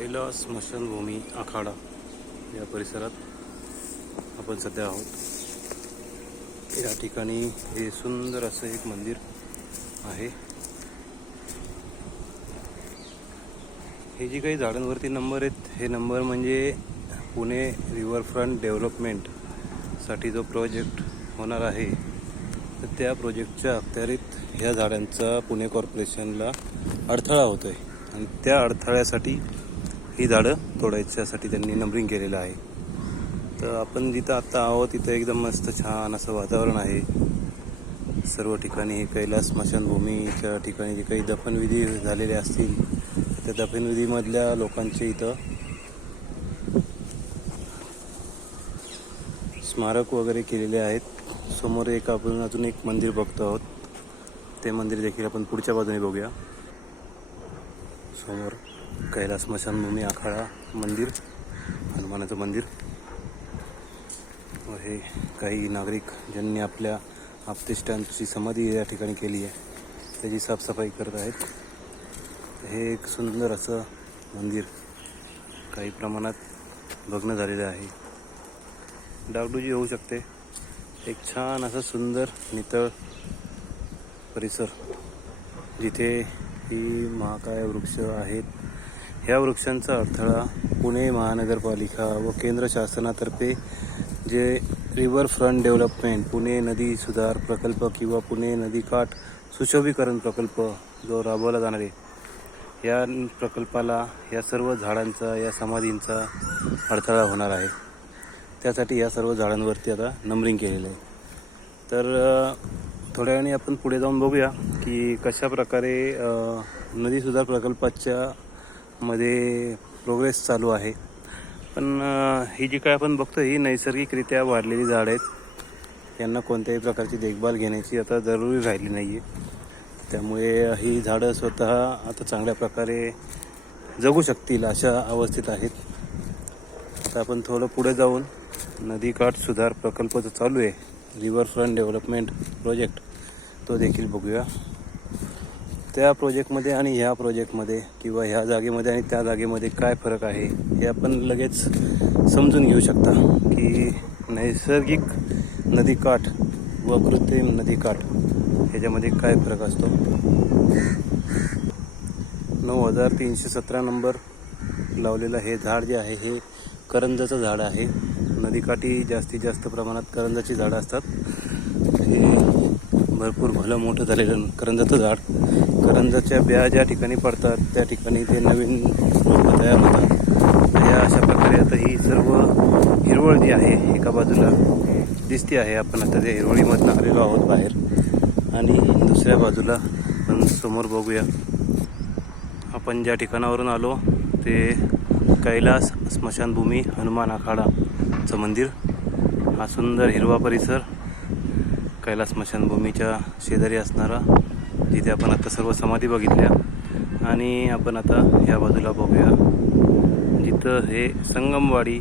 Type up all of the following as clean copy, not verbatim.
कैलास स्मशानभूमी आखाडा या परिसरात आपण सध्या आहोत. या ठिकाणी हे सुंदर असं एक मंदिर आहे. हे जी काही झाडांवरती नंबर आहेत, हे नंबर म्हणजे पुणे रिव्हरफ्रंट डेव्हलपमेंटसाठी जो प्रोजेक्ट होणार आहे, तर त्या प्रोजेक्टच्या अखत्यारीत ह्या झाडांचा पुणे कॉर्पोरेशनला अडथळा होतो आहे आणि त्या अडथळ्यासाठी ही झाडं तोडायच्यासाठी त्यांनी नंबरिंग केलेलं आहे. तर आपण जिथं आत्ता आहोत तिथं एकदम मस्त छान असं वातावरण आहे. सर्व ठिकाणी हे कैलास स्मशानभूमीच्या ठिकाणी जे काही दफनविधी झालेले असतील, त्या दफनविधीमधल्या लोकांचे इथं स्मारक वगैरे केलेले आहेत. समोर आपण अजून एक मंदिर बघतो आहोत. ते मंदिर देखील आपण पुढच्या बाजूने बघूया. समोर कैलास स्मशानभूमी आखाडा मंदिर, हनुमानाचं मंदिर. व हे काही नागरिक ज्यांनी आपल्या आप्तेष्टांची समाधी या ठिकाणी केली आहे, त्याची साफसफाई करत आहेत. हे एक सुंदर असं मंदिर काही प्रमाणात भग्न झालेलं आहे. डागडुजी होऊ शकते. एक छान असं सुंदर नितळ परिसर जिथे ही महाकाय वृक्ष आहेत. ह्या वृक्षांचा अडथळा पुणे महानगरपालिका व केंद्र शासनातर्फे जे रिव्हरफ्रंट डेव्हलपमेंट पुणे नदी सुधार प्रकल्प किंवा पुणे नदीकाठ सुशोभीकरण प्रकल्प जो राबवला जाणार आहे, या प्रकल्पाला या सर्व झाडांचा, या समाधींचा अडथळा होणार आहे. त्यासाठी या सर्व झाडांवरती आता नंबरिंग केलेलं आहे. तर थोड्या वेळाने आपण पुढे जाऊन बघूया की कशा प्रकारे नदी सुधार प्रकल्पाच्या मध्ये प्रोग्रेस चालू आहे. पण ही जी काय आपण बघतो ही नैसर्गिकरित्या वाढलेली झाडं आहेत. यांना कोणत्याही प्रकारची देखभाल घेण्याची आता जरुरी राहिली नाही आहे. त्यामुळे ही झाडं स्वतः आता चांगल्या प्रकारे जगू शकतील अशा अवस्थेत आहेत. आता आपण थोडं पुढे जाऊन नदीकाठ सुधार प्रकल्प जो चालू आहे, रिव्हरफ्रंट डेव्हलपमेंट प्रोजेक्ट, तो देखील बघूया. त्या प्रोजेक्टमध्ये आणि ह्या प्रोजेक्टमध्ये किंवा ह्या जागेमध्ये आणि त्या जागेमध्ये काय फरक आहे हे आपण लगेच समजून घेऊ शकता की नैसर्गिक नदीकाठ व कृत्रिम नदीकाठ ह्याच्यामध्ये काय फरक असतो. 9317 नंबर लावलेलं हे झाड जे आहे हे करंजाचं झाड आहे. नदीकाठी जास्तीत जास्त प्रमाणात करंजाची झाडं असतात. हे भरपूर भलं मोठं झालेलं करंजाचं झाड. करंजाच्या बिया ज्या ठिकाणी पडतात त्या ठिकाणी ते नवीन रोपं तयार होतात. या अशा प्रकारे आता ही सर्व हिरवळ जी आहे एका बाजूला दिसते आहे. आपण आता त्या हिरवळीमधून आलेलो आहोत बाहेर. आणि दुसऱ्या बाजूला आपण समोर बघूया. आपण ज्या ठिकाणावरून आलो ते कैलास स्मशानभूमी हनुमान आखाडाचं मंदिर. हा सुंदर हिरवा परिसर कैलास स्मशानभूमीच्या शेजारी असणारा, जिथे आपण आता सर्व समाधी बघितल्या. आणि आपण आता या बाजूला बघूया जिथं हे संगमवाडी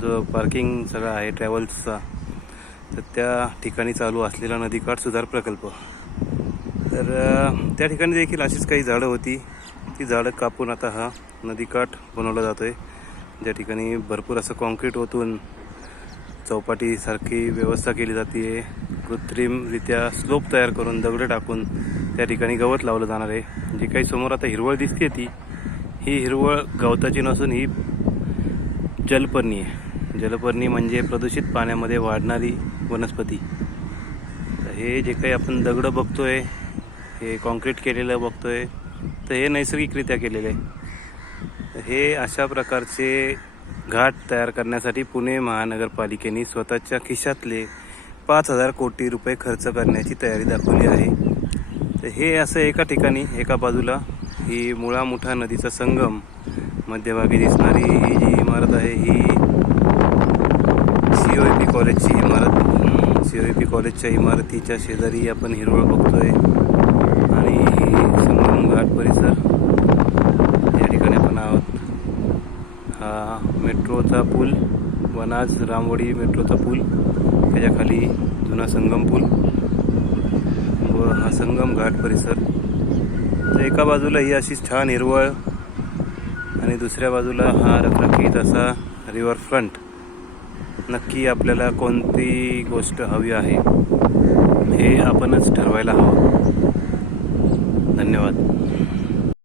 जो पार्किंग सगळा आहे ट्रॅव्हल्सचा, तर त्या ठिकाणी चालू असलेला नदीकाठ सुधार प्रकल्प. तर त्या ठिकाणी देखील अशीच काही झाडं होती. ती झाडं कापून आता हा नदीकाठ बनवला जातो आहे. ज्या ठिकाणी भरपूर असं कॉन्क्रीट ओतून चौपाटीसारखी व्यवस्था केली जाते. कृत्रिमरित्या स्लोप तयार करून दगडं टाकून त्या ठिकाणी गवत लावलं जाणार आहे. जी काही समोर आता हिरवळ दिसते ही हिरवळ गवताची नसून ही जलपर्णी आहे. जलपर्णी म्हणजे प्रदूषित पाण्यामध्ये वाढणारी वनस्पती. हे जे काही आपण दगडं बघतोय, हे कॉन्क्रीट केलेलं बघतोय, तर हे नैसर्गिकरित्या केलेलं आहे. हे अशा प्रकारचे घाट तयार करण्यासाठी पुणे महानगरपालिकेने स्वतःच्या खिशातले 5,000 कोटी रुपये खर्च करण्याची तयारी दाखवली आहे. तर हे असं एका ठिकाणी, एका बाजूला ही मुळा मुठा नदीचा संगम, मध्यभागी दिसणारी ही जी इमारत आहे ही COEP कॉलेजची इमारत. COEP कॉलेजच्या इमारतीच्या शेजारी आपण हिरवळ बघतोय. आणि संगम घाट परिसर या ठिकाणी आपण आहोत. हा मेट्रोचा पूल, वनाज रामवाडी मेट्रोचा पूल, त्याच्याखाली जुना संगम पूल व हा संगम घाट परिसर. तर एका बाजूला ही अशी छान हिरवळ आणि दुसऱ्या बाजूला हा रखरखीत असा रिव्हरफ्रंट. नक्की आपल्याला कोणती गोष्ट हवी आहे हे आपणच ठरवायला हवं. धन्यवाद.